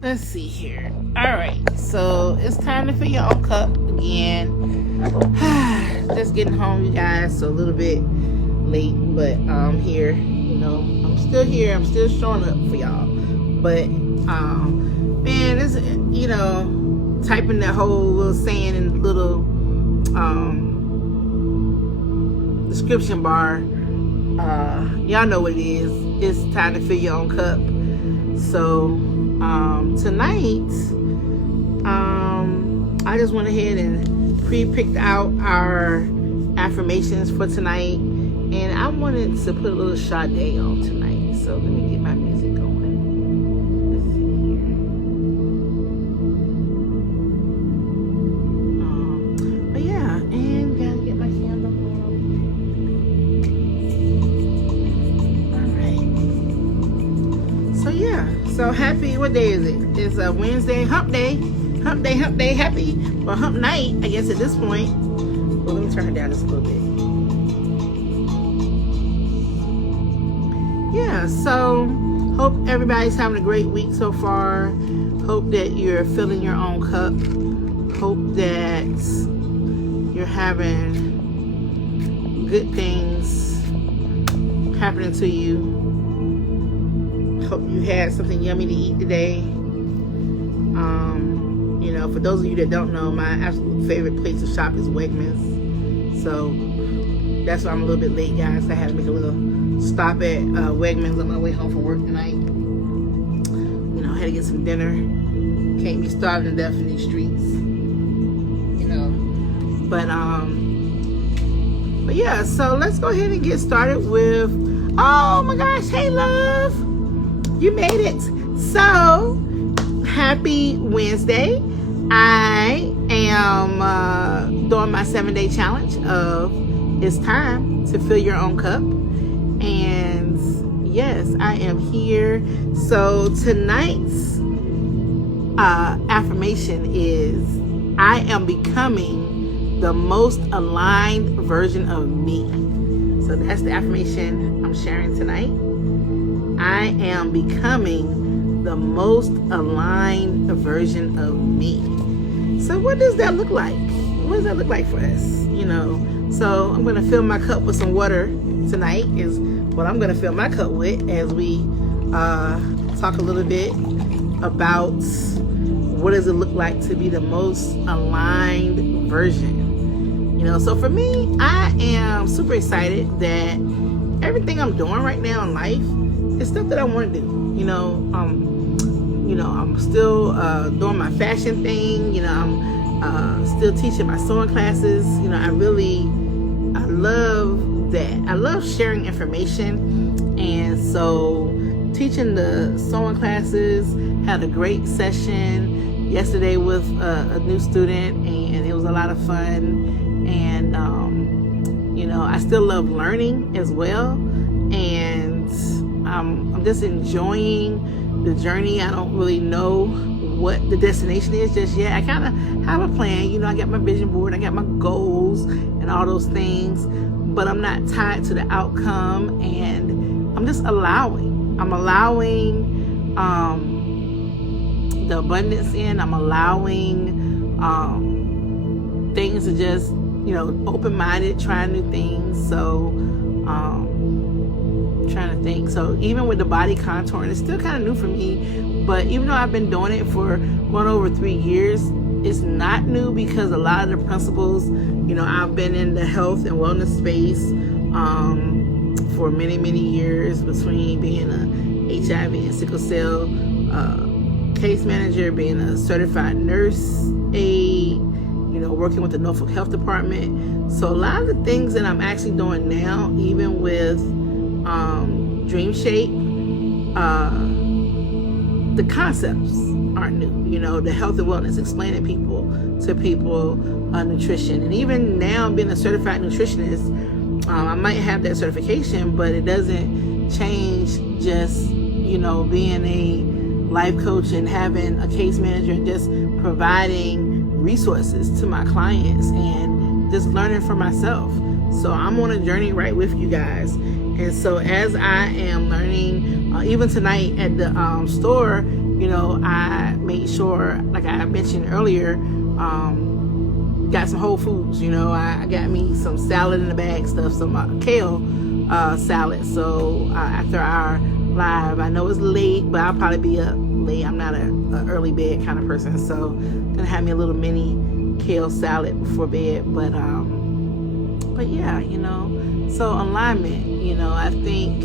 Let's see here. All right, so it's time to fill your own cup again. Just getting home, you guys. So a little bit late, but I'm here. I'm still here. I'm still showing up for y'all. But man, this typing that whole little saying in the little description bar. Y'all know what it is. It's time to fill your own cup. So tonight, I just went ahead and pre-picked out our affirmations for tonight, and I wanted to put a little Sade on tonight. So let me get my music going. Let's see here. But yeah, and gotta get my candle going. All right. So yeah. So happy. What day is it? It's a Wednesday. Hump day. Hump day, happy, well, hump night, I guess at this point. Well, let me turn it down just a little bit. Yeah, so hope everybody's having a great week so far. Hope that you're filling your own cup. Hope that you're having good things happening to you. Hope you had something yummy to eat today. For those of you that don't know, my absolute favorite place to shop is Wegmans. So that's why I'm a little bit late, guys. I had to make a little stop at Wegmans on my way home from work tonight. I had to get some dinner. Can't be starving to death in these streets. But yeah, so let's go ahead and get started with, oh my gosh, hey love, you made it. So happy Wednesday. I am doing my 7-day challenge of it's time to fill your own cup. And yes, I am here. So tonight's affirmation is, I am becoming the most aligned version of me. So that's the affirmation I'm sharing tonight. I am becoming the most aligned version of me. So what does that look like? What does that look like for us? So I'm going to fill my cup with some water tonight is what I'm going to fill my cup with as we talk a little bit about what does it look like to be the most aligned version. So for me, I am super excited that everything I'm doing right now in life is stuff that I want to do. I'm still doing my fashion thing. I'm still teaching my sewing classes. I love that. I love sharing information. And so teaching the sewing classes, had a great session yesterday with a new student, and it was a lot of fun. And, I still love learning as well. And I'm just enjoying the journey. I don't really know what the destination is just yet. I kind of have a plan. I got my vision board, I got my goals and all those things, but I'm not tied to the outcome, and I'm just allowing. I'm allowing the abundance in. I'm allowing things to just, open-minded, trying new things. So trying to think. So even with the body contouring, it's still kind of new for me, but even though I've been doing it for going over 3 years, it's not new because a lot of the principles, I've been in the health and wellness space for many, many years, between being a HIV and sickle cell case manager, being a certified nurse aide, working with the Norfolk Health Department. So a lot of the things that I'm actually doing now, even with Dream Shape, the concepts aren't new. The health and wellness, explaining to people nutrition, and even now being a certified nutritionist, I might have that certification, but it doesn't change just being a life coach and having a case manager and just providing resources to my clients and just learning for myself. So I'm on a journey right with you guys. And so as I am learning, even tonight at the store, I made sure, like I mentioned earlier, got some Whole Foods. I got me some salad in the bag stuff, some kale salad. So after our live, I know it's late, but I'll probably be up late. I'm not an early bed kind of person, so gonna have me a little mini kale salad before bed. But yeah, so alignment. I think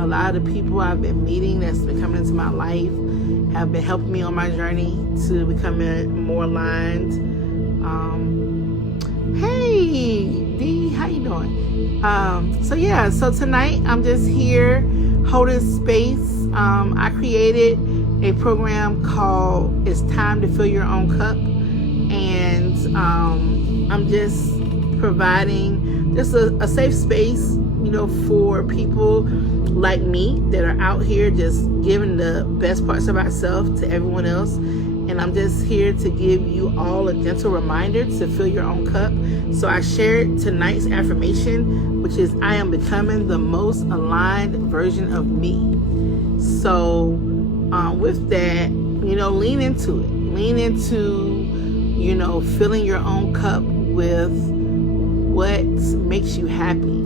a lot of the people I've been meeting that's been coming into my life have been helping me on my journey to becoming more aligned. Hey D, how you doing? So tonight I'm just here holding space. I created a program called It's Time to Fill Your Own Cup, and I'm just providing just a safe space, for people like me that are out here just giving the best parts of ourselves to everyone else. And I'm just here to give you all a gentle reminder to fill your own cup. So I shared tonight's affirmation, which is I am becoming the most aligned version of me. So with that, lean into it. Lean into, filling your own cup with what makes you happy,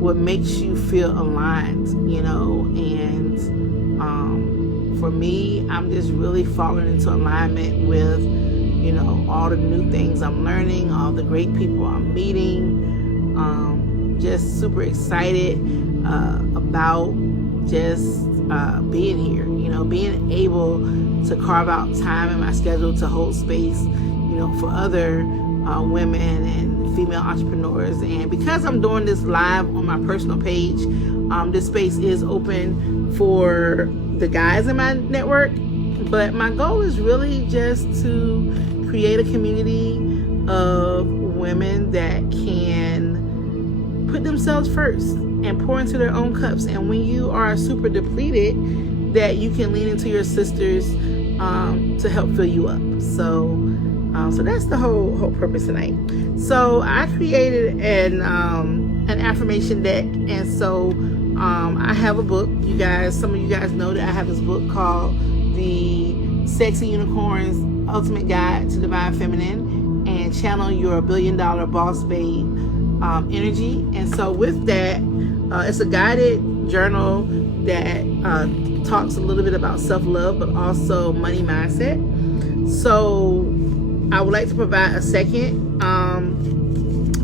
what makes you feel aligned, and for me, I'm just really falling into alignment with, all the new things I'm learning, all the great people I'm meeting. Just super excited about just being here, being able to carve out time in my schedule to hold space, for other women and female entrepreneurs. And because I'm doing this live on my personal page, this space is open for the guys in my network, but my goal is really just to create a community of women that can put themselves first and pour into their own cups. And when you are super depleted, that you can lean into your sisters to help fill you up. So that's the whole purpose tonight. So I created an affirmation deck, and so I have a book. Some of you guys know that I have this book called The Sexy Unicorn's Ultimate Guide to Divine Feminine and Channel Your $1 Billion Boss Babe Energy. And so with that, it's a guided journal that talks a little bit about self-love, but also money mindset. So I would like to provide a second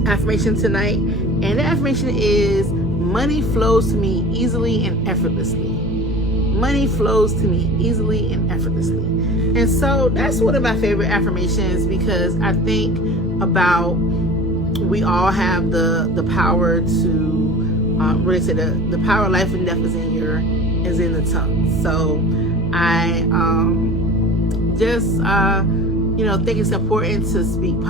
affirmation tonight, and the affirmation is money flows to me easily and effortlessly. Money flows to me easily and effortlessly. And so that's one of my favorite affirmations, because I think about we all have the power to really say the power of life and death is in the tongue. So I just think it's important to speak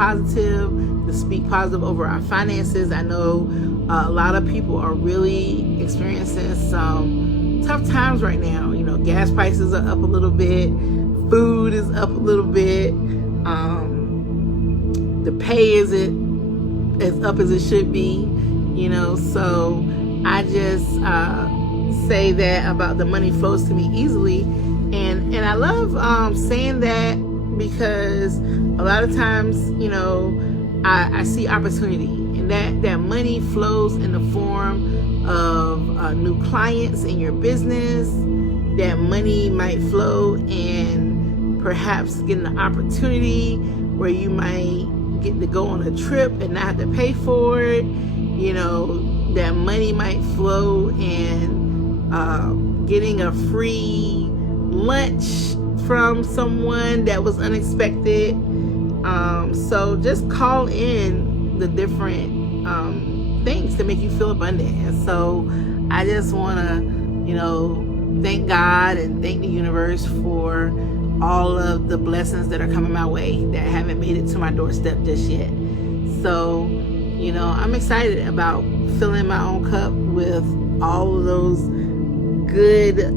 positive over our finances. I know a lot of people are really experiencing some tough times right now. Gas prices are up a little bit, food is up a little bit, the pay isn't as up as it should be, so I just say that about the money flows to me easily, and I love saying that, because a lot of times, I see opportunity, and that money flows in the form of new clients in your business. That money might flow in perhaps getting an opportunity where you might get to go on a trip and not have to pay for it. That money might flow in getting a free lunch from someone that was unexpected. So just call in the different things to make you feel abundant. And so I just want to, thank God and thank the universe for all of the blessings that are coming my way that haven't made it to my doorstep just yet. So, I'm excited about filling my own cup with all of those good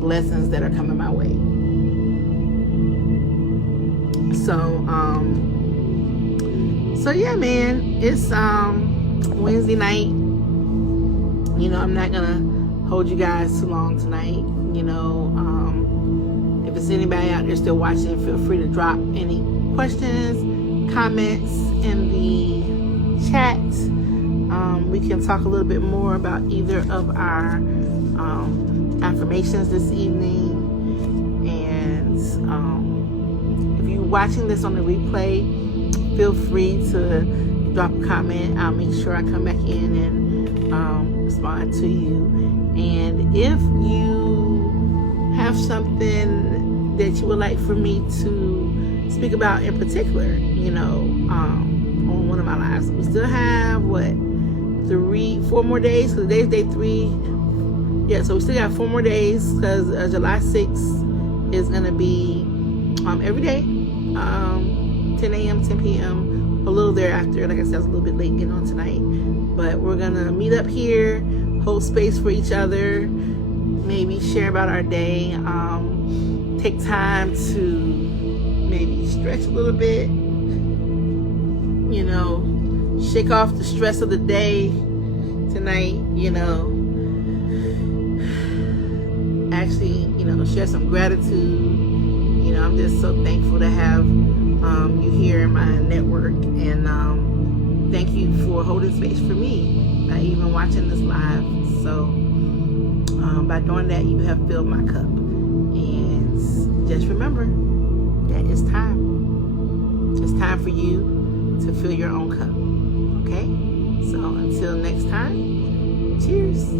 blessings that are coming my way. So yeah, man, it's Wednesday night. I'm not gonna hold you guys too long tonight. there's anybody out there still watching, feel free to drop any questions, comments in the chat. We can talk a little bit more about either of our affirmations this evening. And if you're watching this on the replay, feel free to drop a comment. I'll make sure I come back in and respond to you. And if you have something that you would like for me to speak about in particular, on one of my lives, we still have 4 more days, because today's day 3. Yeah, so we still got 4 more days, because July 6th is going to be every day, 10 a.m., 10 p.m., a little thereafter. Like I said, I was a little bit late getting on tonight, but we're going to meet up here, hold space for each other, maybe share about our day, take time to maybe stretch a little bit, shake off the stress of the day tonight, actually, share some gratitude. I'm just so thankful to have you here in my network, and thank you for holding space for me, even watching this live. So by doing that, you have filled my cup. And just remember that it's time. It's time for you to fill your own cup. Okay? So until next time, cheers.